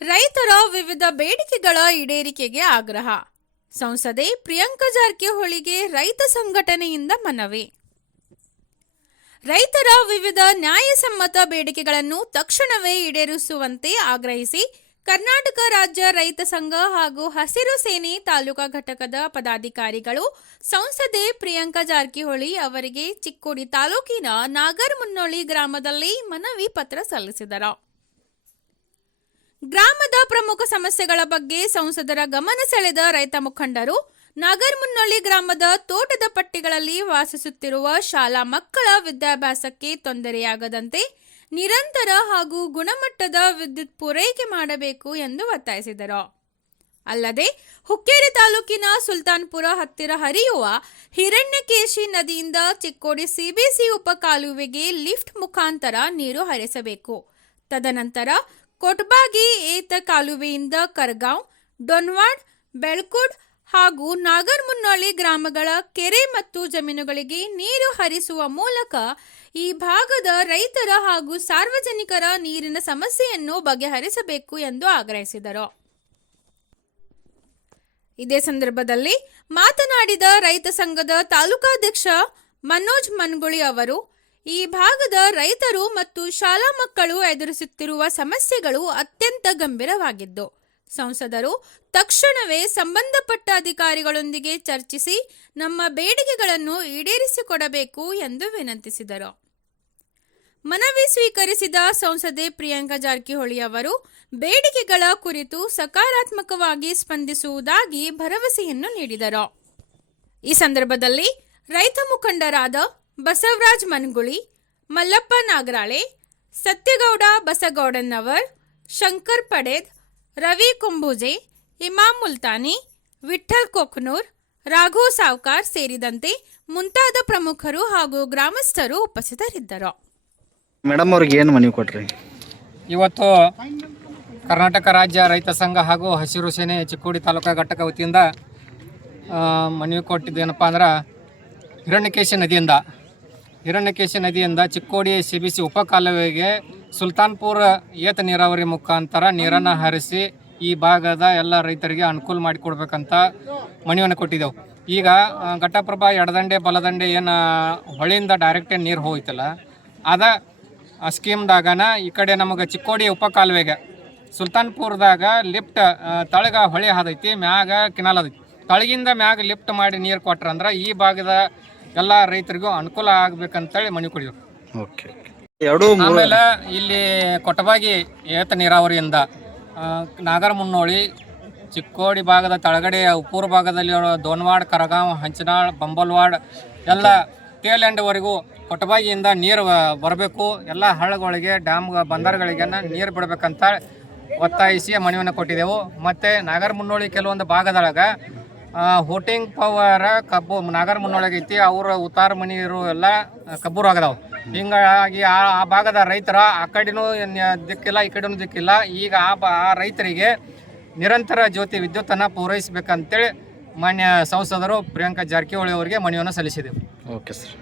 ರೈತರ ವಿವಿಧ ಬೇಡಿಕೆಗಳ ಈಡೇರಿಕೆಗೆ ಆಗ್ರಹ. ಸಂಸದೆ ಪ್ರಿಯಾಂಕಾ ಜಾರಕಿಹೊಳಿಗೆ ರೈತ ಸಂಘಟನೆಯಿಂದ ಮನವಿ. ರೈತರ ವಿವಿಧ ನ್ಯಾಯಸಮ್ಮತ ಬೇಡಿಕೆಗಳನ್ನು ತಕ್ಷಣವೇ ಈಡೇರಿಸುವಂತೆ ಆಗ್ರಹಿಸಿ ಕರ್ನಾಟಕ ರಾಜ್ಯ ರೈತ ಸಂಘ ಹಾಗೂ ಹಸಿರು ಸೇನೆ ತಾಲೂಕಾ ಘಟಕದ ಪದಾಧಿಕಾರಿಗಳು ಸಂಸದೆ ಪ್ರಿಯಾಂಕಾ ಜಾರಕಿಹೊಳಿ ಅವರಿಗೆ ಚಿಕ್ಕೋಡಿ ತಾಲೂಕಿನ ನಾಗರಮುನ್ನೋಳಿ ಗ್ರಾಮದಲ್ಲಿ ಮನವಿ ಪತ್ರ ಸಲ್ಲಿಸಿದರು. ಗ್ರಾಮದ ಪ್ರಮುಖ ಸಮಸ್ಯೆಗಳ ಬಗ್ಗೆ ಸಂಸದರ ಗಮನ ಸೆಳೆದ ರೈತ ಮುಖಂಡರು ನಾಗರಮುನ್ನೋಳಿ ಗ್ರಾಮದ ತೋಟದ ಪಟ್ಟಿಗಳಲ್ಲಿ ವಾಸಿಸುತ್ತಿರುವ ಶಾಲಾ ಮಕ್ಕಳ ವಿದ್ಯಾಭ್ಯಾಸಕ್ಕೆ ತೊಂದರೆಯಾಗದಂತೆ ನಿರಂತರ ಹಾಗೂ ಗುಣಮಟ್ಟದ ವಿದ್ಯುತ್ ಪೂರೈಕೆ ಮಾಡಬೇಕು ಎಂದು ಒತ್ತಾಯಿಸಿದರು. ಅಲ್ಲದೆ ಹುಕ್ಕೇರಿ ತಾಲೂಕಿನ ಸುಲ್ತಾನ್ಪುರ ಹತ್ತಿರ ಹರಿಯುವ ಹಿರಣ್ಯಕೇಶಿ ನದಿಯಿಂದ ಚಿಕ್ಕೋಡಿ ಸಿಬಿಸಿ ಉಪಕಾಲುವೆಗೆ ಲಿಫ್ಟ್ ಮುಖಾಂತರ ನೀರು ಹರಿಸಬೇಕು. ತದನಂತರ ಕೊಟ್ಬಾಗಿ ಏತ ಕಾಲುವೆಯಿಂದ ಕರ್ಗಾಂವ್, ಡೊನ್ವಾಡ್, ಬೆಳ್ಕುಡ್ ಹಾಗೂ ನಾಗರಮುನ್ನೋಳಿ ಗ್ರಾಮಗಳ ಕೆರೆ ಮತ್ತು ಜಮೀನುಗಳಿಗೆ ನೀರು ಹರಿಸುವ ಮೂಲಕ ಈ ಭಾಗದ ರೈತರ ಹಾಗೂ ಸಾರ್ವಜನಿಕರ ನೀರಿನ ಸಮಸ್ಯೆಯನ್ನು ಬಗೆಹರಿಸಬೇಕು ಎಂದು ಆಗ್ರಹಿಸಿದರು. ಇದೇ ಸಂದರ್ಭದಲ್ಲಿ ಮಾತನಾಡಿದ ರೈತ ಸಂಘದ ತಾಲೂಕಾಧ್ಯಕ್ಷ ಮನೋಜ್ ಮನ್ಗುಳಿ ಅವರು, ಈ ಭಾಗದ ರೈತರು ಮತ್ತು ಶಾಲಾ ಮಕ್ಕಳು ಎದುರಿಸುತ್ತಿರುವ ಸಮಸ್ಯೆಗಳು ಅತ್ಯಂತ ಗಂಭೀರವಾಗಿದ್ದು, ಸಂಸದರು ತಕ್ಷಣವೇ ಸಂಬಂಧಪಟ್ಟ ಅಧಿಕಾರಿಗಳೊಂದಿಗೆ ಚರ್ಚಿಸಿ ನಮ್ಮ ಬೇಡಿಕೆಗಳನ್ನು ಈಡೇರಿಸಿಕೊಡಬೇಕು ಎಂದು ವಿನಂತಿಸಿದರು. ಮನವಿ ಸ್ವೀಕರಿಸಿದ ಸಂಸದೆ ಪ್ರಿಯಾಂಕಾ ಜಾರಕಿಹೊಳಿ ಅವರು ಬೇಡಿಕೆಗಳ ಕುರಿತು ಸಕಾರಾತ್ಮಕವಾಗಿ ಸ್ಪಂದಿಸುವುದಾಗಿ ಭರವಸೆಯನ್ನು ನೀಡಿದರು. ಈ ಸಂದರ್ಭದಲ್ಲಿ ರೈತ ಮುಖಂಡರಾದ ಬಸವರಾಜ್ ಮನ್ಗುಳಿ, ಮಲ್ಲಪ್ಪ ನಾಗರಾಳೆ, ಸತ್ಯಗೌಡ ಬಸಗೌಡನ್ನವರ್, ಶಂಕರ್ ಪಡೇದ್, ರವಿ ಕುಂಬುಜೆ, ಇಮಾಮ್ ಮುಲ್ತಾನಿ, ವಿಠ್ಠಲ್ ಕೊಕ್ನೂರ್, ರಾಘು ಸಾವ್ಕಾರ್ ಸೇರಿದಂತೆ ಮುಂತಾದ ಪ್ರಮುಖರು ಹಾಗೂ ಗ್ರಾಮಸ್ಥರು ಉಪಸ್ಥಿತರಿದ್ದರು. ಮೇಡಮ್ ಅವ್ರಿಗೆ ಏನು ಮನವಿ ಕೊಟ್ರಿ? ಇವತ್ತು ಕರ್ನಾಟಕ ರಾಜ್ಯ ರೈತ ಸಂಘ ಹಾಗೂ ಹಸಿರು ಸೇನೆ ಚಿಕ್ಕೋಡಿ ತಾಲೂಕಾ ಘಟಕ ವತಿಯಿಂದ ಮನವಿ ಕೊಟ್ಟಿದ್ದೇನಪ್ಪ ಅಂದ್ರೆ ಹಿರಣ್ಯಕೇಶಿ ನದಿಯಿಂದ ಚಿಕ್ಕೋಡಿ ಸಿಬಿಸಿ ಉಪಕಾಲುವೆಗೆ ಸುಲ್ತಾನ್ಪುರ ಏತ ನೀರಾವರಿ ಮುಖಾಂತರ ನೀರನ್ನು ಹರಿಸಿ ಈ ಭಾಗದ ಎಲ್ಲ ರೈತರಿಗೆ ಅನುಕೂಲ ಮಾಡಿಕೊಡ್ಬೇಕಂತ ಮನವಿಯನ್ನು ಕೊಟ್ಟಿದ್ದೆವು. ಈಗ ಘಟಪ್ರಭಾ ಎಡದಂಡೆ ಬಲದಂಡೆ ಏನು ಹೊಳೆಯಿಂದ ಡೈರೆಕ್ಟ್ ನೀರು ಹೋಯ್ತಲ್ಲ, ಅದ ಸ್ಕೀಮ್ದಾಗನ ಈ ಕಡೆ ನಮಗೆ ಚಿಕ್ಕೋಡಿ ಉಪಕಾಲುವೆಗೆ ಸುಲ್ತಾನ್ಪುರದಾಗ ಲಿಫ್ಟ್ ತಳಗ ಹೊಳೆ ಆದೈತಿ, ಮ್ಯಾಗ ಕಿನಾಲ್ ಅದೈತಿ. ತಳಗಿಂದ ಮ್ಯಾಗ ಲಿಫ್ಟ್ ಮಾಡಿ ನೀರು ಕೊಟ್ರಂದ್ರೆ ಈ ಭಾಗದ ಎಲ್ಲ ರೈತರಿಗೂ ಅನುಕೂಲ ಆಗ್ಬೇಕಂತೇಳಿ ಮನವಿ ಕೊಡಿದ್ರು. ಆಮೇಲೆ ಇಲ್ಲಿ ಕೊಟಬಾಗಿ ಏತ ನೀರಾವರಿಯಿಂದ ನಾಗರಮುನ್ನೋಳಿ ಚಿಕ್ಕೋಡಿ ಭಾಗದ ತಳಗಡೆ ಪೂರ್ವ ಭಾಗದಲ್ಲಿ ದೋನ್ವಾಡ್, ಕರಗಾಂವ್, ಹಂಚನಾಳ್, ಬಂಬಲ್ವಾಡ್ ಎಲ್ಲ ಟೇಲ್ ಎಂಡ್ವರೆಗೂ ಕೊಟಬಾಗಿಯಿಂದ ನೀರು ಬರಬೇಕು. ಎಲ್ಲ ಹಳ್ಳಗಳಿಗೆ, ಡ್ಯಾಮ್, ಬಂದರುಗಳಿಗೆ ನೀರು ಬಿಡಬೇಕಂತ ಒತ್ತಾಯಿಸಿ ಮನವಿಯನ್ನು ಕೊಟ್ಟಿದ್ದೆವು. ಮತ್ತು ನಾಗರಮುನ್ನೋಳಿ ಕೆಲವೊಂದು ಭಾಗದೊಳಗೆ ಹೋಟಿಂಗ್ ಪವರ್ ಕಬ್ಬು ನಾಗರಮುನ್ನೋಳಿಗೆ ಐತಿ, ಅವ್ರ ಉತ್ತಾರ ಮನೀರು ಎಲ್ಲ ಕಬ್ಬೂರು ಆಗದಾವೆ. ಹಿಂಗಾಗಿ ಆ ಭಾಗದ ರೈತರ ಆ ಕಡೆನೂ ದಿಕ್ಕಿಲ್ಲ, ಈ ಕಡೆನೂ ದಿಕ್ಕಿಲ್ಲ. ಈಗ ಆ ರೈತರಿಗೆ ನಿರಂತರ ಜ್ಯೋತಿ ವಿದ್ಯುತ್ತನ್ನು ಪೂರೈಸಬೇಕಂತೇಳಿ ಮಾನ್ಯ ಸಂಸದರು ಪ್ರಿಯಾಂಕಾ ಜಾರಕಿಹೊಳಿ ಅವರಿಗೆ ಮನವಿಯನ್ನು ಸಲ್ಲಿಸಿದೆವು. Okay sir.